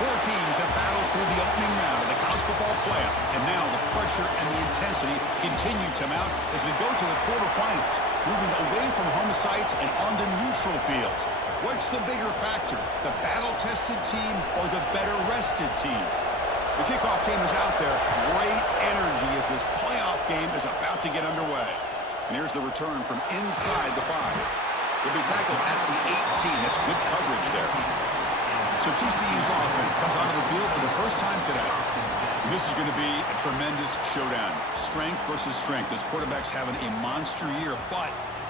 Four teams have battled through the opening round of the college football playoff, and now the pressure and the intensity continue to mount as we go to the quarterfinals, moving away from home sites and onto neutral fields. What's the bigger factor, the battle-tested team or the better-rested team? The kickoff team is out there. Great energy as this playoff game is about to get underway. And here's the return from inside the 5. He'll be tackled at the 18. That's good coverage there. So TCU's offense comes onto the field for the first time today. And this is going to be a tremendous showdown. Strength versus strength. This quarterback's having a monster year, but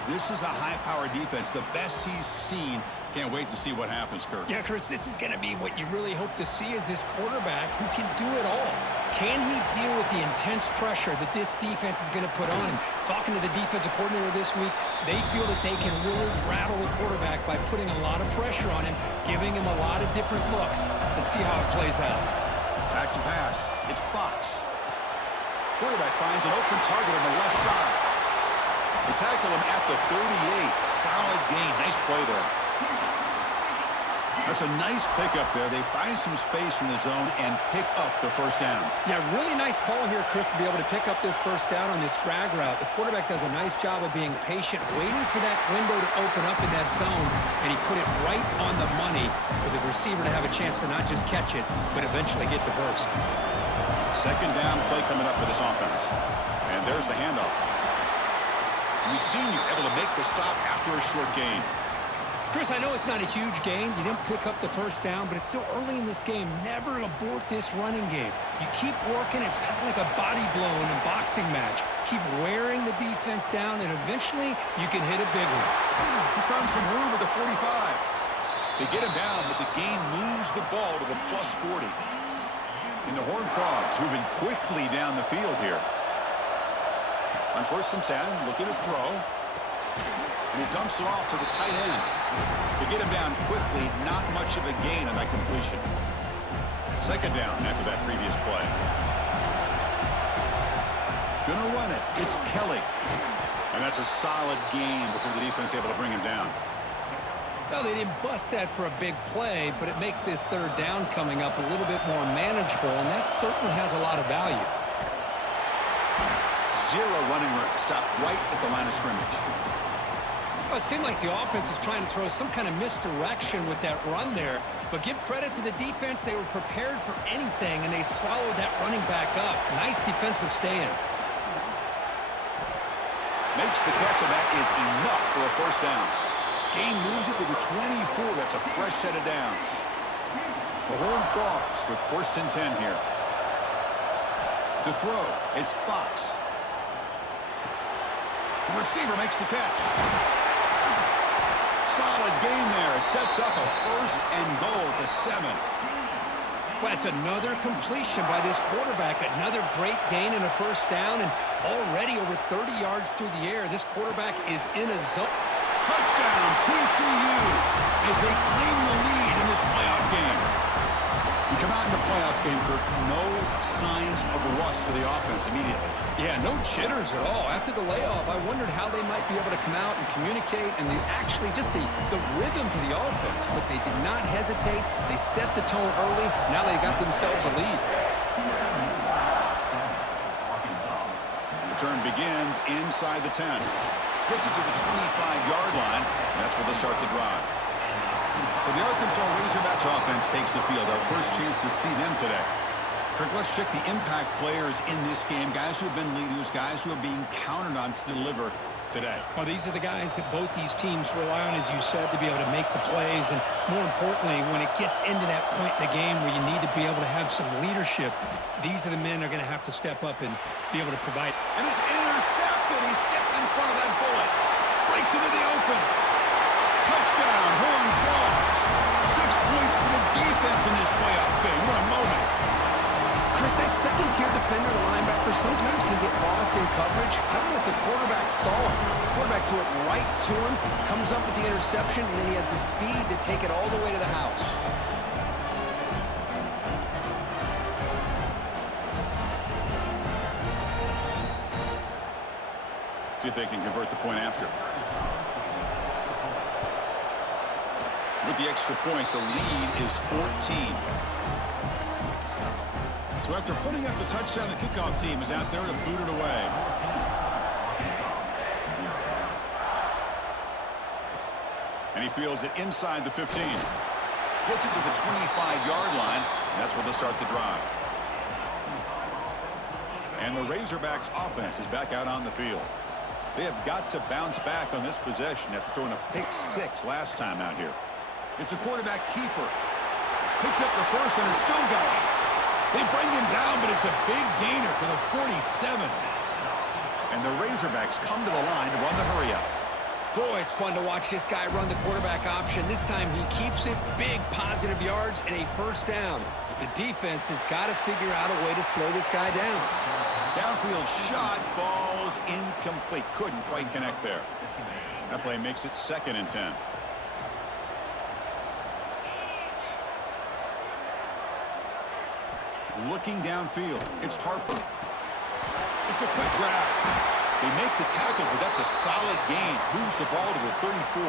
this is a high-powered defense, the best he's seen. Can't wait to see what happens, Kirk. Yeah, Chris, this is going to be what you really hope to see is this quarterback who can do it all. Can he deal with the intense pressure that this defense is going to put on him? Talking to the defensive coordinator this week, they feel that they can really rattle the quarterback by putting a lot of pressure on him, giving him a lot of different looks. Let's see how it plays out. Back to pass. It's Fox. Quarterback finds an open target on the left side. They tackle him at the 38. Solid gain. Nice play there. That's a nice pickup there. They find some space in the zone and pick up the first down. Yeah, really nice call here, Chris, to be able to pick up this first down on this drag route. The quarterback does a nice job of being patient, waiting for that window to open up in that zone, and he put it right on the money for the receiver to have a chance to not just catch it, but eventually get the first. Second down play coming up for this offense. And there's the handoff. The senior able to make the stop after a short gain. Chris, I know it's not a huge gain. You didn't pick up the first down, but it's still early in this game. Never abort this running game. You keep working. It's kind of like a body blow in a boxing match. Keep wearing the defense down, and eventually you can hit a big one. He's found some room at the 45. They get him down, but the gain moves the ball to the plus 40. And the Horned Frogs moving quickly down the field here. On 1st and 10, looking to throw. And he dumps it off to the tight end. To get him down quickly, not much of a gain on that completion. Second down after that previous play. Gonna run it. It's Kelly. And that's a solid gain before the defense able to bring him down. Well, they didn't bust that for a big play, but it makes this third down coming up a little bit more manageable, and that certainly has a lot of value. Zero running room. Stop right at the line of scrimmage. Well, it seemed like the offense is trying to throw some kind of misdirection with that run there. But give credit to the defense. They were prepared for anything, and they swallowed that running back up. Nice defensive stand. Makes the catch, and that is enough for a first down. Gain moves it to the 24. That's a fresh set of downs. The Horned Frogs with 1st and 10 here. To throw, it's Fox. The receiver makes the catch. Solid gain there. Sets up a 1st and goal at the 7. Well, it's another completion by this quarterback. Another great gain in a first down, and already over 30 yards through the air. This quarterback is in a zone. Touchdown, TCU, as they claim the lead in this playoff game. You come out in the playoff game, Kirk, no signs of rust for the offense immediately. Yeah, no jitters at all. After the layoff, I wondered how they might be able to come out and communicate and actually just the rhythm to the offense. But they did not hesitate. They set the tone early. Now they got themselves a lead. The turn begins inside the 10. Gets it to the 25-yard line. And that's where they'll start the drive. So the Arkansas Razorbacks offense takes the field. Our first chance to see them today. Kirk, let's check the impact players in this game. Guys who have been leaders, guys who are being counted on to deliver today. Well, these are the guys that both these teams rely on, as you said, to be able to make the plays. And more importantly, when it gets into that point in the game where you need to be able to have some leadership, these are the men that are going to have to step up and be able to provide. And it's intercepted. He stepped in front of that bullet. Breaks into the open. Touchdown, Horned Frogs. 6 points for the defense in this playoff game. What a moment. Chris, that second-tier defender, the linebacker, sometimes can get lost in coverage. I don't know if the quarterback saw him. The quarterback threw it right to him, comes up with the interception, and then he has the speed to take it all the way to the house. See if they can convert the point after. With the extra point, the lead is 14. So after putting up the touchdown, the kickoff team is out there to boot it away. And he fields it inside the 15. Gets it to the 25-yard line, and that's where they'll start the drive. And the Razorbacks offense is back out on the field. They have got to bounce back on this possession after throwing a pick-6 last time out here. It's a quarterback keeper. Picks up the first and is still going. They bring him down, but it's a big gainer to the 47. And the Razorbacks come to the line to run the hurry-up. Boy, it's fun to watch this guy run the quarterback option. This time he keeps it, big positive yards, and a first down. The defense has got to figure out a way to slow this guy down. Downfield shot falls incomplete. Couldn't quite connect there. That play makes it 2nd and 10. Looking downfield, it's Harper. It's a quick grab. They make the tackle, but that's a solid gain. Moves the ball to the 34.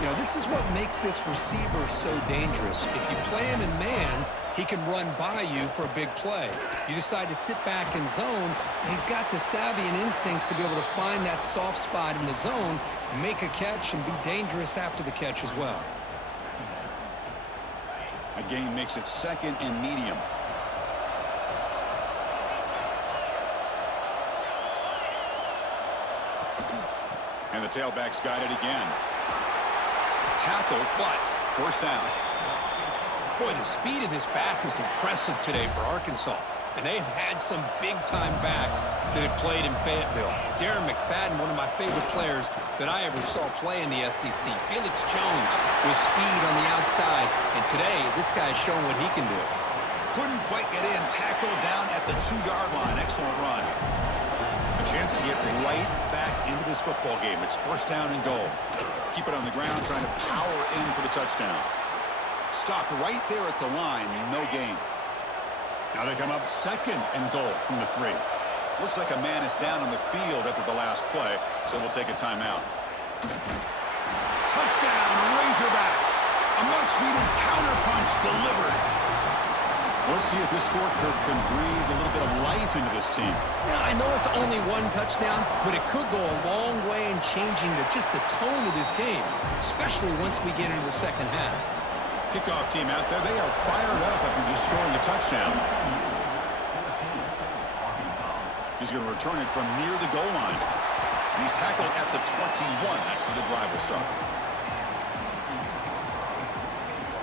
You know, this is what makes this receiver so dangerous. If you play him in man, he can run by you for a big play. You decide to sit back in zone, and he's got the savvy and instincts to be able to find that soft spot in the zone, make a catch, and be dangerous after the catch as well. A gain makes it 2nd and medium. And the tailback's got it again. Tackle, but first down. Boy, the speed of this back is impressive today for Arkansas. And they've had some big-time backs that have played in Fayetteville. Darren McFadden, one of my favorite players that I ever saw play in the SEC. Felix Jones with speed on the outside. And today, this guy is showing what he can do. Couldn't quite get in. Tackle down at the 2-yard line. Excellent run. A chance to get right back into this football game. It's first down and goal. Keep it on the ground, trying to power in for the touchdown. Stopped right there at the line. No gain. Now they come up 2nd and goal from the 3. Looks like a man is down on the field after the last play, so we'll take a timeout. Touchdown, Razorbacks! A much-needed counterpunch delivered. Let's see if this scorecard can breathe a little bit of life into this team. Yeah, I know it's only one touchdown, but it could go a long way in changing just the tone of this game, especially once we get into the second half. Kickoff team out there, they are fired up after just scoring a touchdown. He's going to return it from near the goal line. And he's tackled at the 21. That's where the drive will start.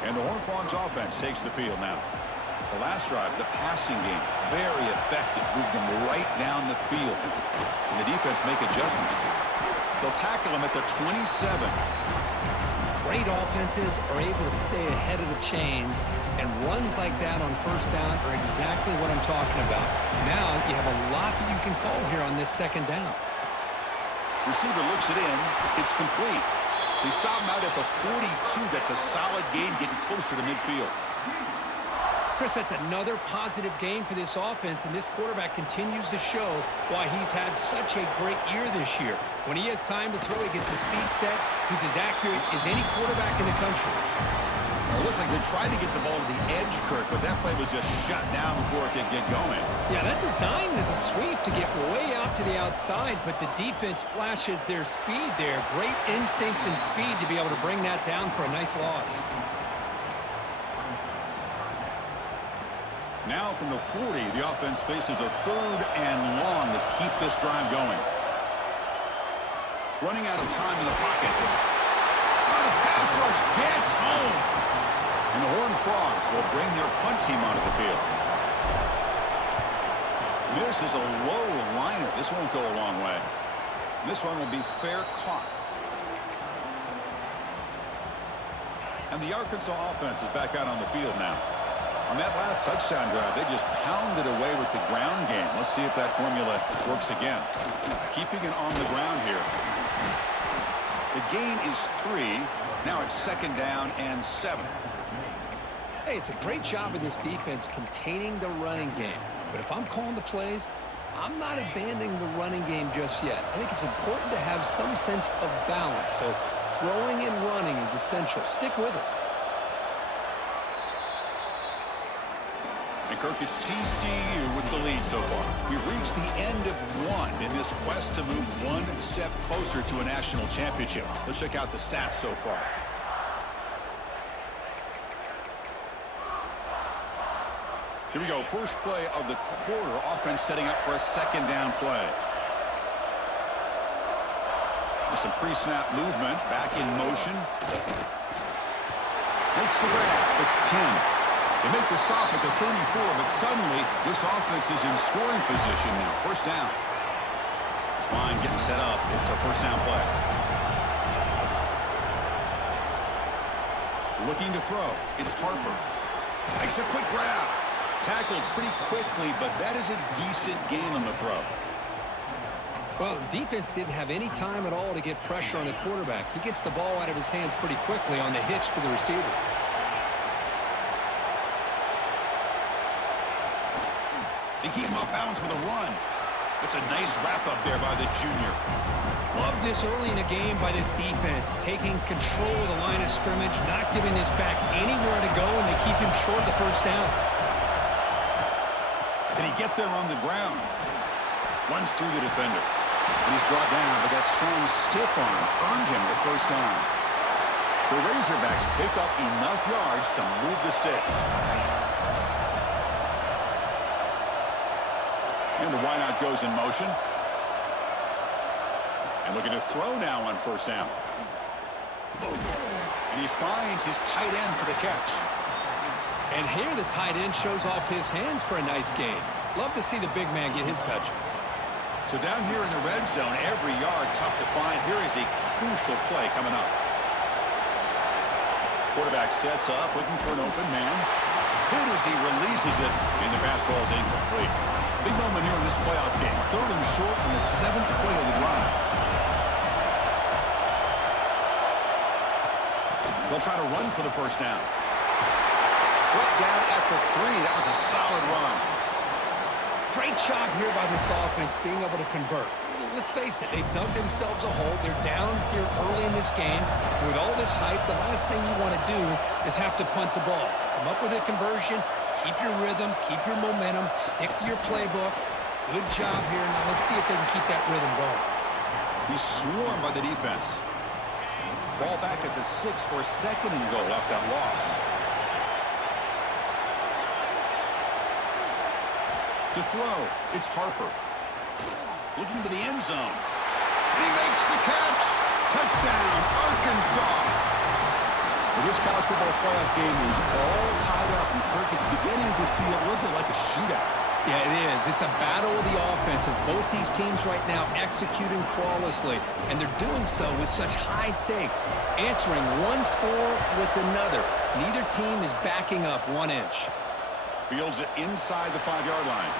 And the Horned Frogs offense takes the field now. The last drive, the passing game, very effective. Moved them right down the field. And the defense make adjustments. They'll tackle him at the 27. Great offenses are able to stay ahead of the chains, and runs like that on first down are exactly what I'm talking about. Now you have a lot that you can call here on this second down. Receiver looks it in. It's complete. They stop him out at the 42. That's a solid gain, getting closer to midfield. Chris, that's another positive game for this offense, and this quarterback continues to show why he's had such a great year this year. When he has time to throw, he gets his feet set. He's as accurate as any quarterback in the country. It looked like they tried to get the ball to the edge, Kirk, but that play was just shut down before it could get going. Yeah, that design is a sweep to get way out to the outside, but the defense flashes their speed there. Great instincts and speed to be able to bring that down for a nice loss. Now from the 40, the offense faces a 3rd and long to keep this drive going. Running out of time in the pocket. The pass rush gets home. And the Horned Frogs will bring their punt team onto the field. This is a low liner. This won't go a long way. This one will be fair caught. And the Arkansas offense is back out on the field now. On that last touchdown drive, they just pounded away with the ground game. Let's see if that formula works again. Keeping it on the ground here. The gain is 3. Now it's 2nd down and 7. Hey, it's a great job of this defense containing the running game. But if I'm calling the plays, I'm not abandoning the running game just yet. I think it's important to have some sense of balance. So throwing and running is essential. Stick with it. And Kirk, it's TCU with the lead so far. We've reached the end of one in this quest to move one step closer to a national championship. Let's check out the stats so far. Here we go. First play of the quarter. Offense setting up for a second down play. With some pre-snap movement. Back in motion. Makes the grab. It's pinned. They make the stop at the 34, but suddenly this offense is in scoring position now. First down. This line getting set up. It's a first down play. Looking to throw. It's Harper. Makes a quick grab. Tackled pretty quickly, but that is a decent gain on the throw. Well, the defense didn't have any time at all to get pressure on the quarterback. He gets the ball out of his hands pretty quickly on the hitch to the receiver. They keep him off balance with a run. It's a nice wrap-up there by the junior. Love this early in the game by this defense, taking control of the line of scrimmage, not giving this back anywhere to go, and they keep him short of the first down. Can he get there on the ground? Runs through the defender. And he's brought down, but that strong stiff arm earned him the first down. The Razorbacks pick up enough yards to move the sticks. And the wideout goes in motion. And looking to throw now on first down. And he finds his tight end for the catch. And here the tight end shows off his hands for a nice gain. Love to see the big man get his touches. So down here in the red zone, every yard tough to find. Here is a crucial play coming up. Quarterback sets up, looking for an open man. Hit as he releases it, and the pass ball is incomplete. Big moment here in this playoff game. 3rd and short in the 7th play of the drive. They'll try to run for the first down. Right down at the 3. That was a solid run. Great job here by this offense being able to convert. Let's face it, they've dug themselves a hole. They're down here early in this game. With all this hype, the last thing you want to do is have to punt the ball. Come up with a conversion, keep your rhythm, keep your momentum, stick to your playbook. Good job here. Now let's see if they can keep that rhythm going. He's swarmed by the defense. Ball back at the 6 for a second and goal after that loss. To throw, it's Harper. Looking to the end zone. And he makes the catch. Touchdown, Arkansas. Well, this college football playoff game is all tied up, and Kirk, it's beginning to feel a little bit like a shootout. Yeah, it is. It's a battle of the offenses. Both these teams right now executing flawlessly, and they're doing so with such high stakes, answering one score with another. Neither team is backing up 1 inch. Fields it inside the 5-yard line.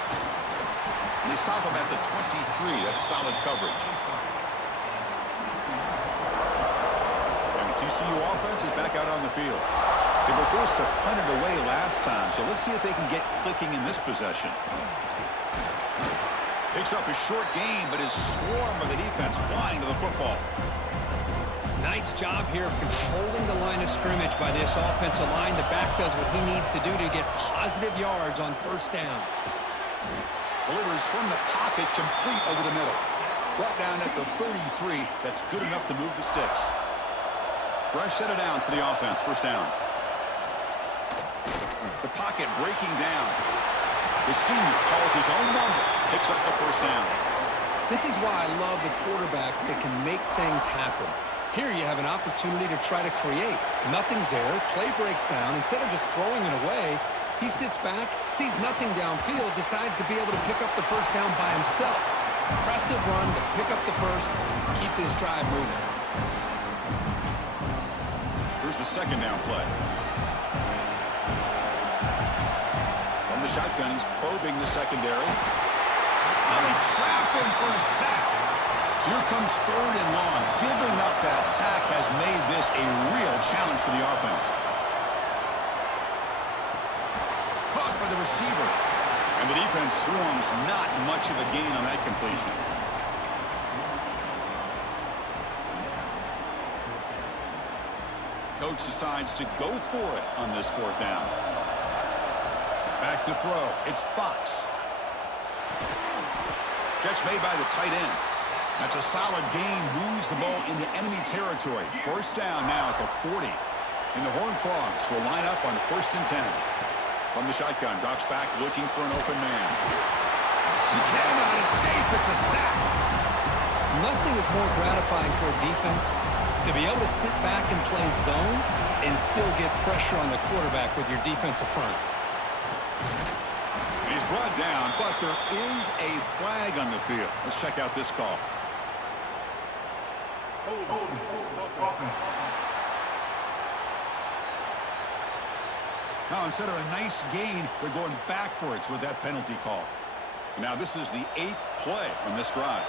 And they stop him at the 23. That's solid coverage. And the TCU offense is back out on the field. They were forced to punt it away last time, so let's see if they can get clicking in this possession. Picks up a short gain, but is swarmed by the defense flying to the football. Nice job here of controlling the line of scrimmage by this offensive line. The back does what he needs to do to get positive yards on first down. Delivers from the pocket, complete over the middle. Brought down at the 33. That's good enough to move the sticks. Fresh set of downs for the offense. First down. The pocket breaking down. The senior calls his own number. Picks up the first down. This is why I love the quarterbacks that can make things happen. Here you have an opportunity to try to create. Nothing's there. Play breaks down. Instead of just throwing it away, he sits back, sees nothing downfield, decides to be able to pick up the first down by himself. Impressive run to pick up the first, keep this drive moving. Here's the second down play. From the shotgun, he's probing the secondary. Now they trap him for a sack. So here comes 3rd and long. Giving up that sack has made this a real challenge for the offense. Caught by the receiver. And the defense swarms, not much of a gain on that completion. Coach decides to go for it on this 4th down. Back to throw. It's Fox. Catch made by the tight end. That's a solid gain. Moves the ball into enemy territory. First down now at the 40. And the Horned Frogs will line up on 1st and 10. From the shotgun, drops back looking for an open man. He cannot escape. It's a sack. Nothing is more gratifying for a defense to be able to sit back and play zone and still get pressure on the quarterback with your defensive front. He's brought down, but there is a flag on the field. Let's check out this call. Now, instead of a nice gain, they're going backwards with that penalty call. Now, this is the 8th play on this drive.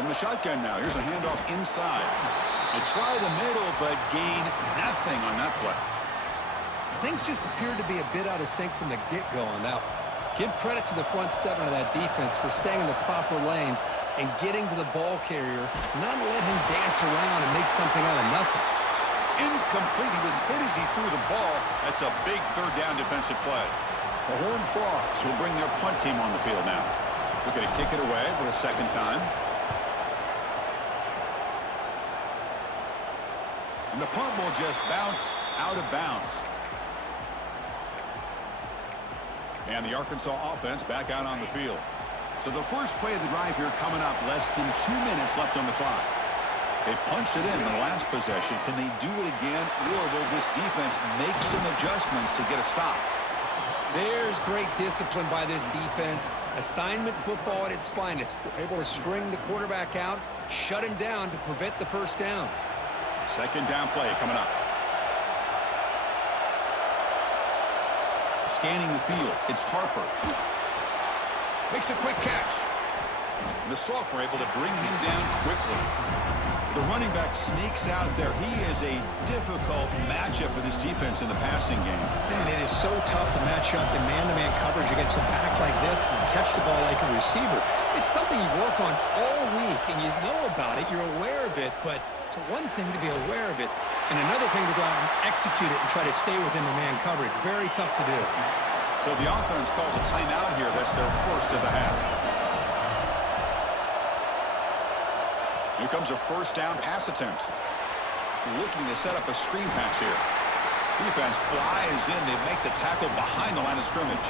From the shotgun now, here's a handoff inside. They try the middle, but gain nothing on that play. Things just appeared to be a bit out of sync from the get-go on that one. Give credit to the front 7 of that defense for staying in the proper lanes and getting to the ball carrier, not let him dance around and make something out of nothing. Incomplete. He was hit as he threw the ball. That's a big 3rd down defensive play. The Horned Frogs will bring their punt team on the field now. Looking to kick it away for the 2nd time. And the punt will just bounce out of bounds. And the Arkansas offense back out on the field. So the first play of the drive here coming up, less than 2 minutes left on the clock. They punched it in the last possession. Can they do it again, or will this defense make some adjustments to get a stop? There's great discipline by this defense. Assignment football at its finest. They're able to string the quarterback out, shut him down to prevent the first down. 2nd down play coming up. Scanning the field, it's Harper. Makes a quick catch. And the Sophomore able to bring him down quickly. The running back sneaks out there. He is a difficult matchup for this defense in the passing game. Man, it is so tough to match up in man-to-man coverage against a back like this and catch the ball like a receiver. It's something you work on all week, and you know about it. You're aware of it, but it's one thing to be aware of it, and another thing to go out and execute it and try to stay within the man coverage. Very tough to do. So the offense calls a timeout here. That's their first of the half. Here comes a 1st down pass attempt. Looking to set up a screen pass here. Defense flies in. They make the tackle behind the line of scrimmage.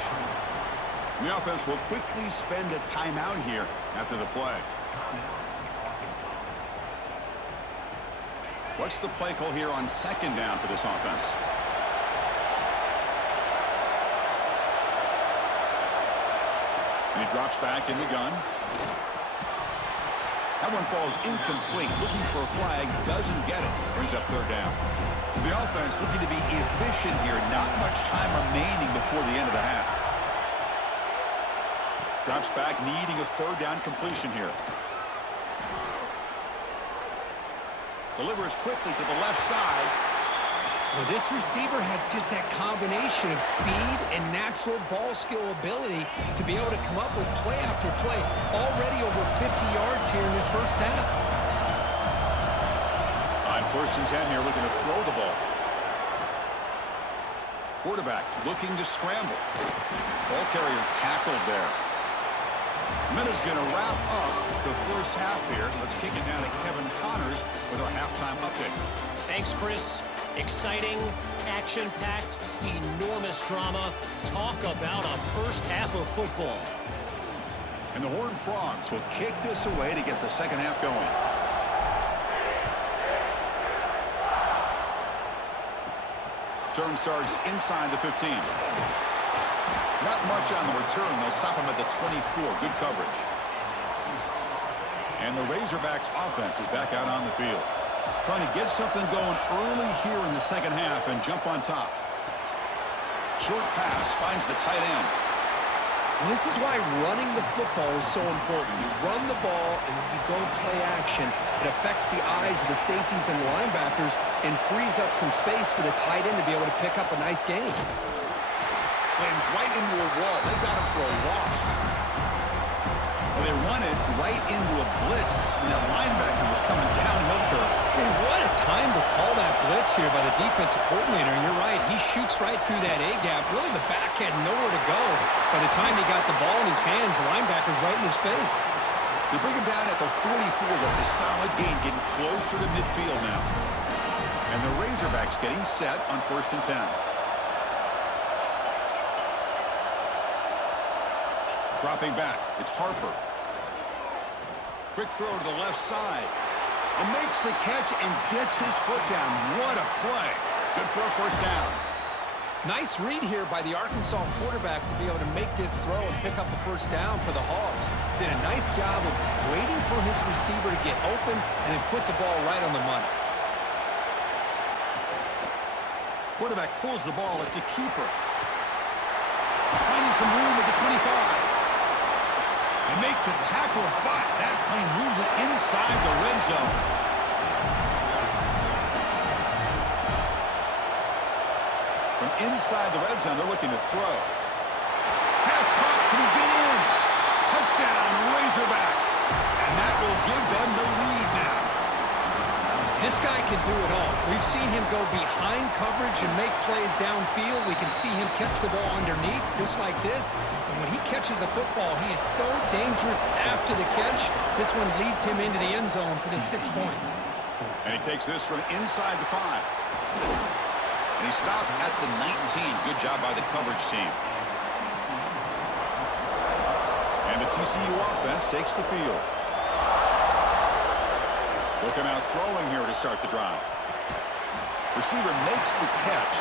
And the offense will quickly spend a timeout here after the play. What's the play call here on 2nd down for this offense? And he drops back in the gun. That one falls incomplete. Looking for a flag, doesn't get it. Brings up 3rd down. So the offense looking to be efficient here. Not much time remaining before the end of the half. Drops back, needing a 3rd down completion here. Delivers quickly to the left side. Well, this receiver has just that combination of speed and natural ball skill ability to be able to come up with play after play. Already over 50 yards here in this first half. On 1st and 10 here, looking to throw the ball. Quarterback looking to scramble. Ball carrier tackled there. Minute's going to wrap up the first half here. Let's kick it down to Kevin Connors with our halftime update. Thanks, Chris. Exciting, action-packed, enormous drama. Talk about a first half of football. And the Horned Frogs will kick this away to get the second half going. Turn starts inside the 15. Not much on the return. They'll stop him at the 24. Good coverage. And the Razorbacks offense is back out on the field. Trying to get something going early here in the second half and jump on top. Short pass finds the tight end. This is why running the football is so important. You run the ball and then you go play action. It affects the eyes of the safeties and linebackers and frees up some space for the tight end to be able to pick up a nice gain. Slams right into a wall. They got him for a loss. Well, they run it right into a blitz, and that linebacker was coming downhill curve. Man, what a time to call that blitz here by the defensive coordinator. And you're right, he shoots right through that A-gap. Really, the back had nowhere to go. By the time he got the ball in his hands, the linebacker's right in his face. They bring him down at the 44. That's a solid gain, getting closer to midfield now. And the Razorbacks getting set on 1st and 10. Dropping back, it's Harper. Quick throw to the left side. And makes the catch and gets his foot down. What a play. Good for a 1st down. Nice read here by the Arkansas quarterback to be able to make this throw and pick up a 1st down for the Hogs. Did a nice job of waiting for his receiver to get open and then put the ball right on the money. Quarterback pulls the ball. It's a keeper. Finding some room at the 25. And make the tackle, but that play moves it inside the red zone. From inside the red zone, they're looking to throw. Pass caught. Can he get in? Touchdown, Razorbacks. And that will give them the lead now. This guy can do it all. We've seen him go behind coverage and make plays downfield. We can see him catch the ball underneath, just like this. And when he catches a football, he is so dangerous after the catch. This one leads him into the end zone for the 6 points. And he takes this from inside the 5. And he stopped at the 19. Good job by the coverage team. And the TCU offense takes the field. Looking out throwing here to start the drive. Receiver makes the catch.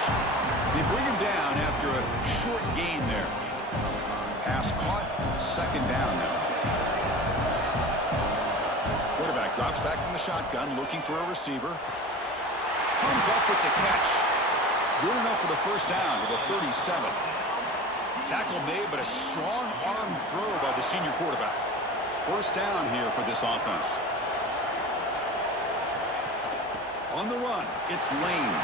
They bring him down after a short gain there. Pass caught, 2nd down now. Quarterback drops back from the shotgun, looking for a receiver. Comes up with the catch. Good enough for the 1st down to the 37. Tackle made, but a strong arm throw by the senior quarterback. 1st down here for this offense. On the run, it's Lane.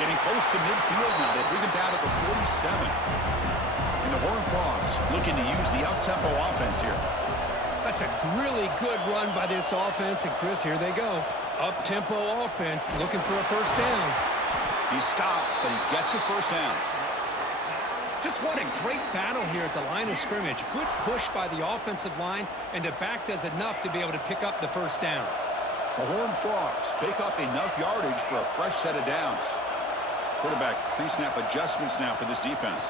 Getting close to midfield now. They bring him down at the 47. And the Horned Frogs looking to use the up-tempo offense here. That's a really good run by this offense. And, Chris, here they go. Up-tempo offense looking for a 1st down. He stopped, but he gets a 1st down. Just what a great battle here at the line of scrimmage. Good push by the offensive line, and the back does enough to be able to pick up the 1st down. The Horned Frogs pick up enough yardage for a fresh set of downs. Quarterback pre-snap adjustments now for this defense.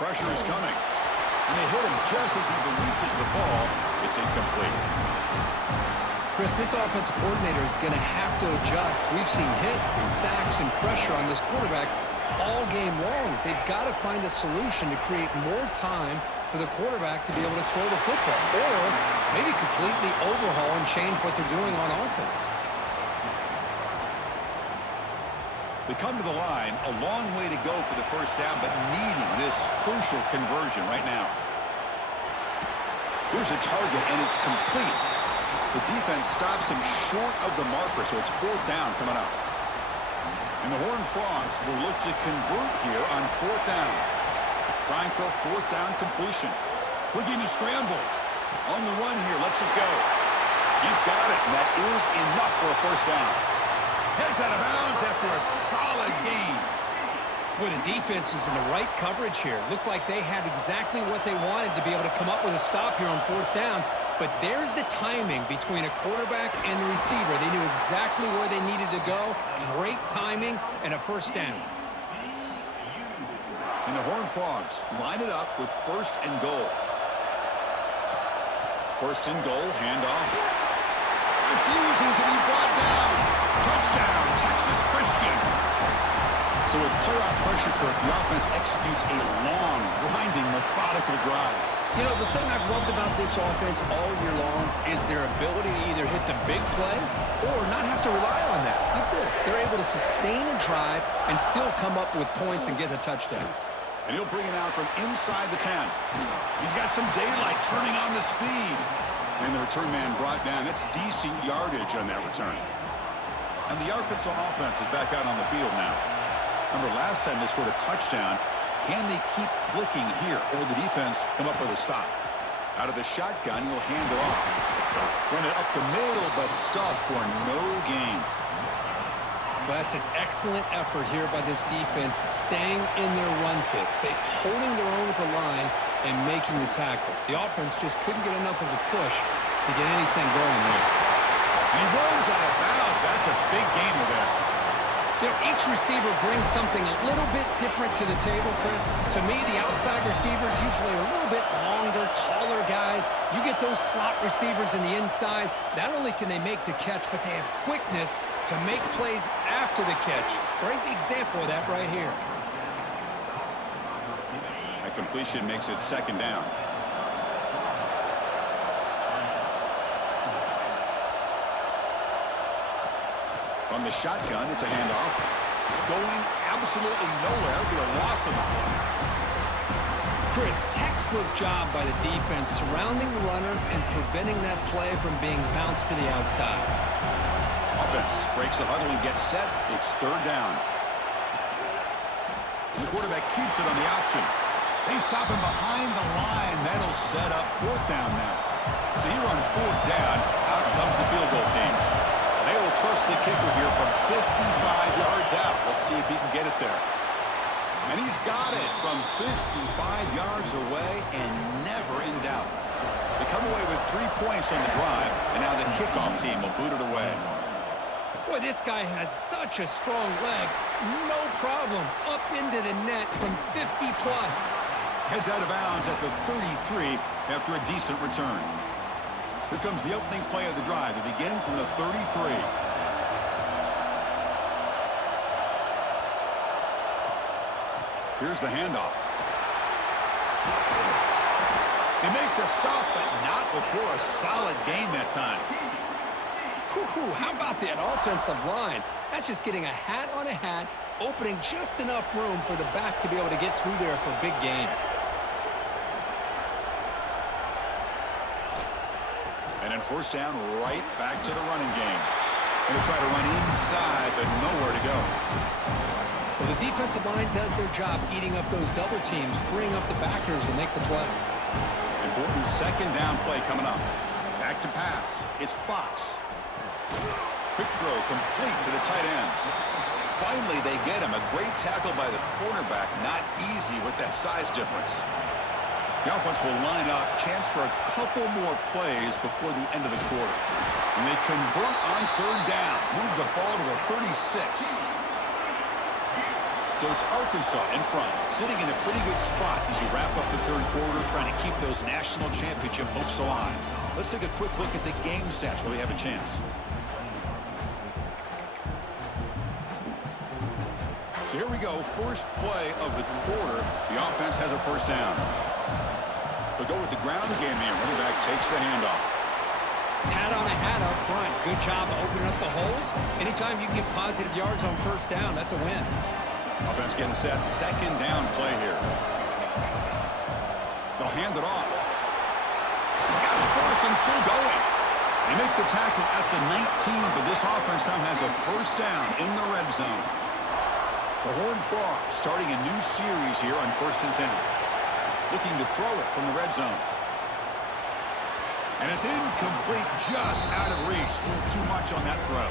Pressure is coming. And they hit him just as he releases the ball. It's incomplete. Chris, this offensive coordinator is going to have to adjust. We've seen hits and sacks and pressure on this quarterback all game long. They've got to find a solution to create more time for the quarterback to be able to throw the football, or maybe completely overhaul and change what they're doing on offense. They come to the line, a long way to go for the 1st down, but needing this crucial conversion right now. Here's a target, and it's complete. The defense stops him short of the marker, so it's 4th down coming up. And the Horned Frogs will look to convert here on 4th down. Trying for a 4th down completion. Looking to scramble. On the run here, lets it go. He's got it, and that is enough for a 1st down. Heads out of bounds after a solid gain. Well, the defense was in the right coverage here. Looked like they had exactly what they wanted to be able to come up with a stop here on 4th down. But there's the timing between a quarterback and the receiver. They knew exactly where they needed to go. Great timing and a 1st down. And the Horned Frogs line it up with 1st and goal. 1st and goal, handoff. Refusing to be brought down. Touchdown, Texas Christian. So with playoff pressure, Kirk, the offense executes a long, grinding, methodical drive. You know, the thing I've loved about this offense all year long is their ability to either hit the big play or not have to rely on that. Like this, they're able to sustain a drive and still come up with points and get a touchdown. And he'll bring it out from inside the 10. He's got some daylight turning on the speed. And the return man brought down. That's decent yardage on that return. And the Arkansas offense is back out on the field now. Remember, last time they scored a touchdown. Can they keep clicking here, or will the defense come up with a stop? Out of the shotgun, he'll hand it off. Run it up the middle, but stuffed for no gain. That's an excellent effort here by this defense, staying in their run fit, holding their own at the line and making the tackle. The offense just couldn't get enough of a push to get anything going there. And he runs out of bounds. That's a big gainer there. You know, each receiver brings something a little bit different to the table, Chris. To me, the outside receivers usually are a little bit longer, taller guys. You get those slot receivers in the inside. Not only can they make the catch, but they have quickness to make plays after the catch. Great example of that right here. That completion makes it second down. On the shotgun, it's a handoff. Going absolutely nowhere. It'll be a loss on the play. Chris, textbook job by the defense surrounding the runner and preventing that play from being bounced to the outside. Offense breaks the huddle and gets set. It's third down. The quarterback keeps it on the option. They stop him behind the line. That'll set up fourth down now. So here on fourth down, out comes the field goal team. They will trust the kicker here from 55 yards out. Let's see if he can get it there. And he's got it from 55 yards away and never in doubt. They come away with 3 points on the drive, and now the kickoff team will boot it away. Boy, this guy has such a strong leg. No problem. Up into the net from 50-plus. Heads out of bounds at the 33 after a decent return. Here comes the opening play of the drive. It begins from the 33. Here's the handoff. They make the stop, but not before a solid gain that time. Whew, how about that offensive line? That's just getting a hat on a hat, opening just enough room for the back to be able to get through there for a big gain. And then first down, right back to the running game. Going to try to run inside, but nowhere to go. Well, the defensive line does their job eating up those double teams, freeing up the backers to make the play. Important second down play coming up. Back to pass. It's Fox. Quick throw complete to the tight end. Finally, they get him. A great tackle by the cornerback. Not easy with that size difference. The offense will line up. Chance for a couple more plays before the end of the quarter. And they convert on third down. Move the ball to the 36. So it's Arkansas in front, sitting in a pretty good spot as you wrap up the third quarter, trying to keep those national championship hopes alive. Let's take a quick look at the game stats while we have a chance. So here we go. First play of the quarter. The offense has a first down. They'll go with the ground game here. Running back takes the handoff. Hat on a hat up front. Good job of opening up the holes. Anytime you can get positive yards on first down, that's a win. Offense getting set. Second down play here. They'll hand it off. He's got the first and still going. They make the tackle at the 19, but this offense now has a first down in the red zone. The Horned Frogs starting a new series here on 1st and 10. Looking to throw it from the red zone. And it's incomplete, just out of reach. A little too much on that throw.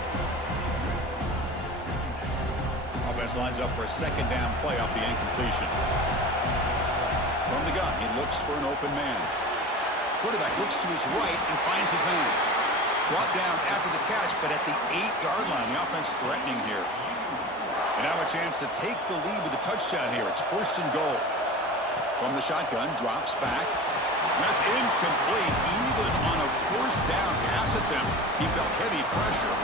Offense lines up for a second down play off the incompletion. From the gun, he looks for an open man. Quarterback looks to his right and finds his man. Brought down after the catch, but at the 8-yard line, the offense threatening here. And now a chance to take the lead with a touchdown here. It's 1st and goal. From the shotgun, drops back. That's incomplete. Even on a first down pass attempt, he felt heavy pressure.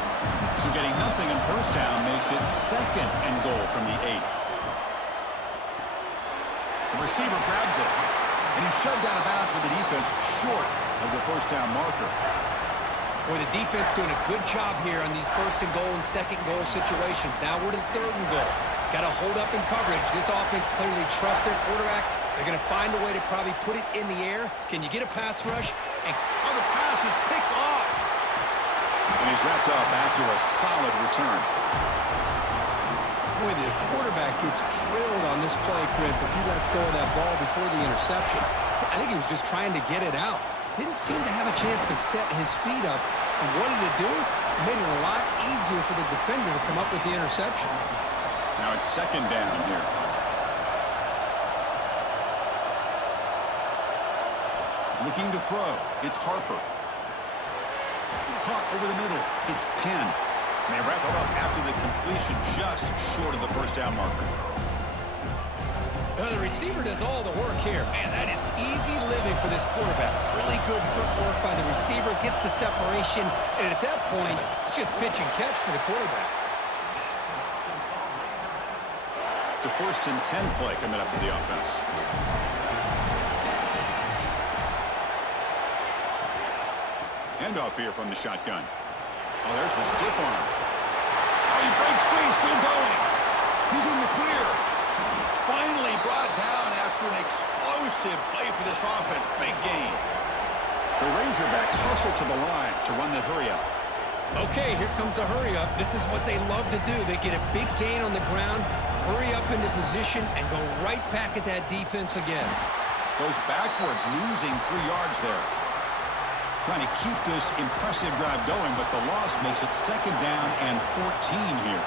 So getting nothing on first down makes it 2nd and goal from the 8. The receiver grabs it, and he's shoved out of bounds with the defense short of the first down marker. Boy, the defense doing a good job here on these 1st and goal and 2nd goal situations. Now we're to 3rd and goal. Got to hold up in coverage. This offense clearly trusts their quarterback. They're going to find a way to probably put it in the air. Can you get a pass rush? And the pass is picked off. And he's wrapped up after a solid return. Boy, the quarterback gets drilled on this play, Chris, as he lets go of that ball before the interception. I think he was just trying to get it out. Didn't seem to have a chance to set his feet up. And what did it do? It made it a lot easier for the defender to come up with the interception. Now it's second down here. Looking to throw. It's Harper. Caught over the middle. It's Penn. And they wrap it up after the completion just short of the first down marker. The receiver does all the work here. Man, that is easy living for this quarterback. Really good footwork by the receiver. Gets the separation. And at that point, it's just pitch and catch for the quarterback. To 1st and 10 play coming up for the offense. Handoff here from the shotgun. Oh, there's the stiff arm. Oh, he breaks free, still going. He's in the clear. Finally brought down after an explosive play for this offense. Big gain. The Razorbacks hustle to the line to run the hurry-up. Okay, here comes the hurry-up. This is what they love to do. They get a big gain on the ground, hurry up into position, and go right back at that defense again. Goes backwards, losing 3 yards there. Trying to keep this impressive drive going, but the loss makes it second down and 14 here.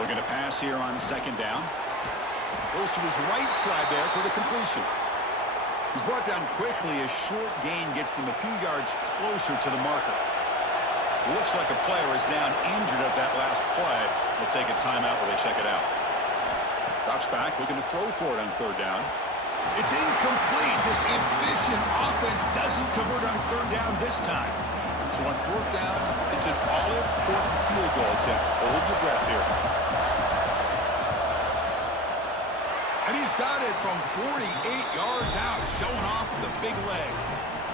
Looking to pass here on second down. Goes to his right side there for the completion. He's brought down quickly. A short gain gets them a few yards closer to the marker. Looks like a player is down injured at that last play. We'll take a timeout while they check it out. Drops back, looking to throw for it on third down. It's incomplete. This efficient offense doesn't convert on third down this time. So on fourth down, it's an all-important field goal attempt. Hold your breath here. And he's got it from 48 yards out, showing off the big leg.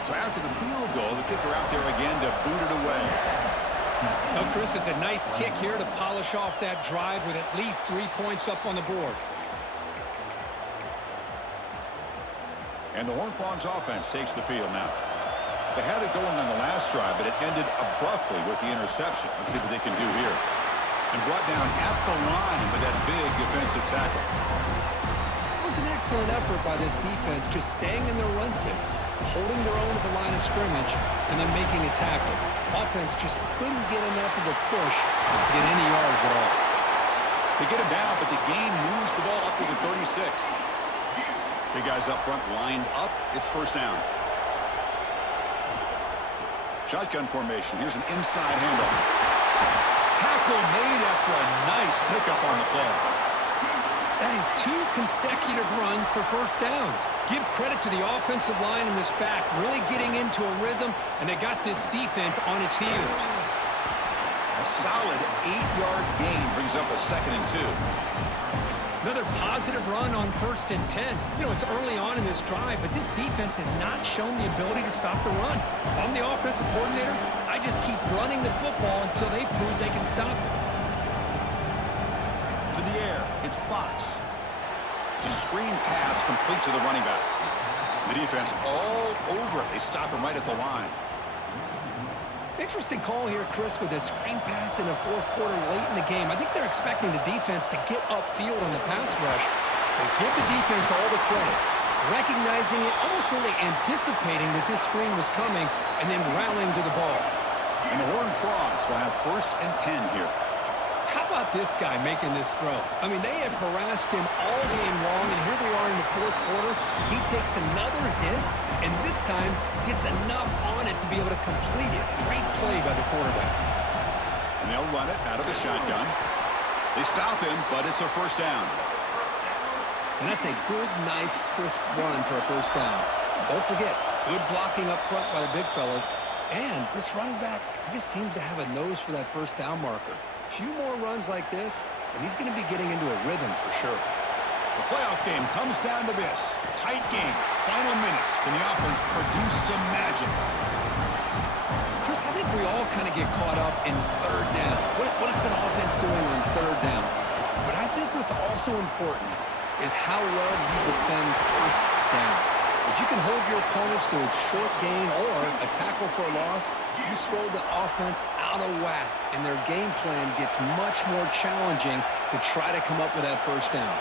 So after the field goal, the kicker out there again to boot it away. Well, Chris, it's a nice kick here to polish off that drive with at least 3 points up on the board. And the Horned Frogs offense takes the field now. They had it going on the last drive, but it ended abruptly with the interception. Let's see what they can do here. And brought down at the line with that big defensive tackle. It was an excellent effort by this defense, just staying in their run fits, holding their own at the line of scrimmage, and then making a tackle. Offense just couldn't get enough of a push to get any yards at all. They get him down, but the gain moves the ball up to the 36. Big guys up front lined up. It's first down. Shotgun formation. Here's an inside handoff. Tackle made after a nice pickup on the play. That is 2 consecutive runs for first downs. Give credit to the offensive line in this back, really getting into a rhythm, and they got this defense on its heels. A solid 8-yard gain brings up a 2nd and 2. Another positive run on 1st and 10. You know, it's early on in this drive, but this defense has not shown the ability to stop the run. If I'm the offensive coordinator, I just keep running the football until they prove they can stop it. To the air, it's Fox. It's a screen pass complete to the running back. The defense all over it. They stop him right at the line. Interesting call here, Chris, with this screen pass in the fourth quarter late in the game. I think they're expecting the defense to get upfield on the pass rush. They give the defense all the credit, recognizing it, almost really anticipating that this screen was coming, and then rallying to the ball. And the Horned Frogs will have 1st and 10 here. How about this guy making this throw? I mean, they have harassed him all game long, and here we are in the fourth quarter. He takes another hit, and this time gets enough on it to be able to complete it. Great play by the quarterback. And they'll run it out of the shotgun. They stop him, but it's a first down. And that's a good, nice, crisp run for a first down. Don't forget, good blocking up front by the big fellas. And this running back, he just seems to have a nose for that first down marker. A few more runs like this, and he's going to be getting into a rhythm for sure. The playoff game comes down to this. Tight game. Final minutes. Can the offense produce some magic? Chris, I think we all kind of get caught up in third down. What is an offense doing on third down? But I think what's also important is how well you defend first down. If you can can hold your opponents to a short gain or a tackle for a loss, you throw the offense out of whack, and their game plan gets much more challenging to try to come up with that first down.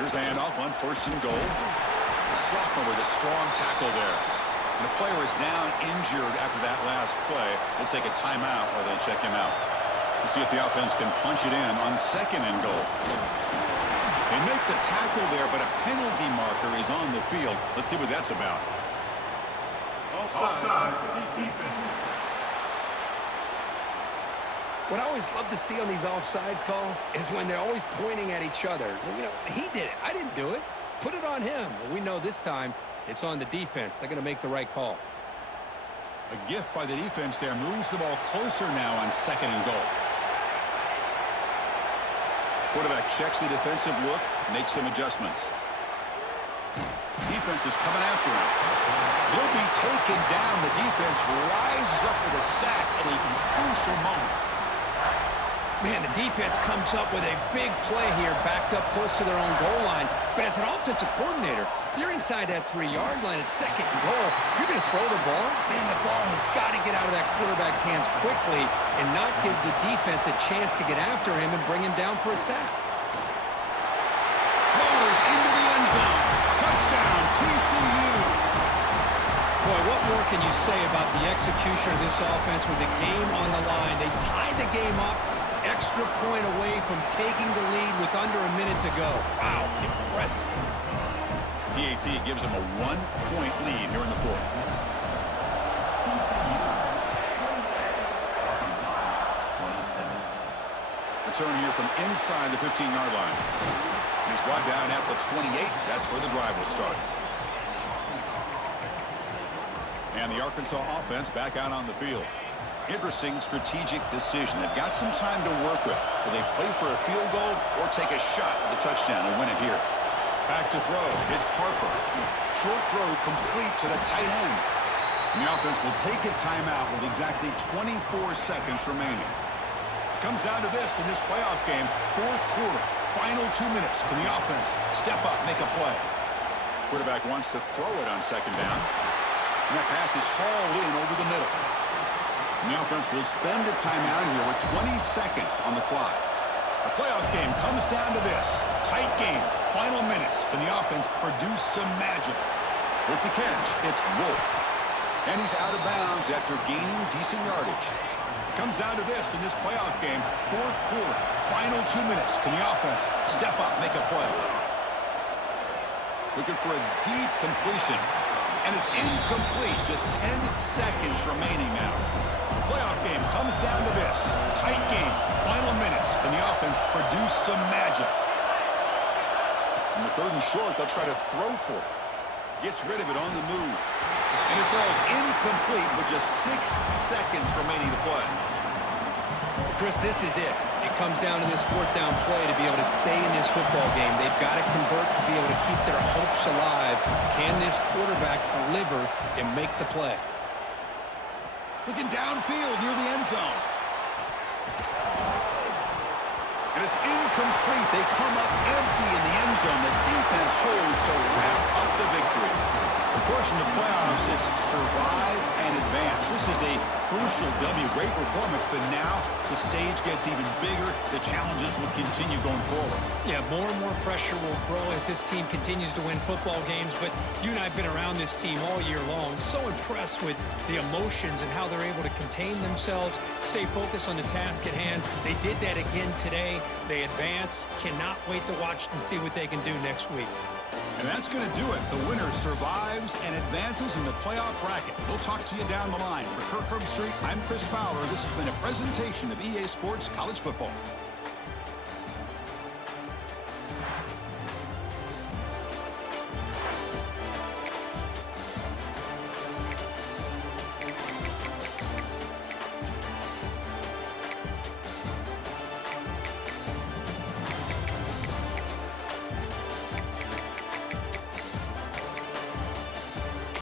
Here's the handoff on 1st and goal. The sophomore with a strong tackle there. And the player is down injured after that last play. We'll take a timeout while they check him out. We'll see if the offense can punch it in on 2nd and goal. They make the tackle there, but a penalty marker is on the field. Let's see what that's about. Offside. What I always love to see on these offsides call is when they're always pointing at each other. You know, he did it. I didn't do it. Put it on him. Well, we know this time it's on the defense. They're going to make the right call. A gift by the defense there moves the ball closer now on 2nd and goal. Quarterback checks the defensive look, makes some adjustments. Defense is coming after him. He'll be taken down. The defense rises up with a sack at a crucial moment. Man, the defense comes up with a big play here, backed up close to their own goal line. But as an offensive coordinator, you're inside that 3-yard line at 2nd and goal. If you're going to throw the ball, man, the ball has got to get out of that quarterback's hands quickly and not give the defense a chance to get after him and bring him down for a sack. Ballers into the end zone. Touchdown, TCU. Boy, what more can you say about the execution of this offense with the game on the line? They tied the game up. Extra point away from taking the lead with under a minute to go. Wow, impressive. PAT gives them a 1-point lead here in the 4th. Return here from inside the 15-yard line. He's brought down at the 28. That's where the drive will start. And the Arkansas offense back out on the field. Interesting strategic decision. They've got some time to work with. Will they play for a field goal or take a shot at the touchdown and win it here? Back to throw. It's Harper. Short throw complete to the tight end. And the offense will take a timeout with exactly 24 seconds remaining. It comes down to this in this playoff game. 4th quarter. Final 2 minutes. Can the offense step up, make a play? Quarterback wants to throw it on 2nd down. And that pass is hauled in over the middle. And the offense will spend a timeout here with 20 seconds on the clock. The playoff game comes down to this. Tight game, final minutes. Can the offense produce some magic? With the catch, it's Wolf. And he's out of bounds after gaining decent yardage. It comes down to this in this playoff game. 4th quarter, final 2 minutes. Can the offense step up, make a play? Looking for a deep completion. And it's incomplete. Just 10 seconds remaining now. Playoff game comes down to this. Tight game, final minutes. Can the offense produce some magic? In the 3rd and short, they'll try to throw for it. Gets rid of it on the move. And it falls incomplete with just 6 seconds remaining to play. Chris, this is it. It comes down to this 4th down play to be able to stay in this football game. They've got to convert to be able to keep their hopes alive. Can this quarterback deliver and make the play? Looking downfield near the end zone. And it's incomplete. They come up empty in the end zone. The defense holds to wrap up the victory. Of course, in the playoffs, it's survive and advance. This is a crucial W. Great performance, but now the stage gets even bigger. The challenges will continue going forward. Yeah, more and more pressure will grow as this team continues to win football games, but you and I have been around this team all year long. So impressed with the emotions and how they're able to contain themselves, stay focused on the task at hand. They did that again today. They advance. Cannot wait to watch and see what they can do next week. And that's going to do it. The winner survives and advances in the playoff bracket. We'll talk to you down the line. For Kirk Herbstreit, I'm Chris Fowler. This has been a presentation of EA Sports College Football.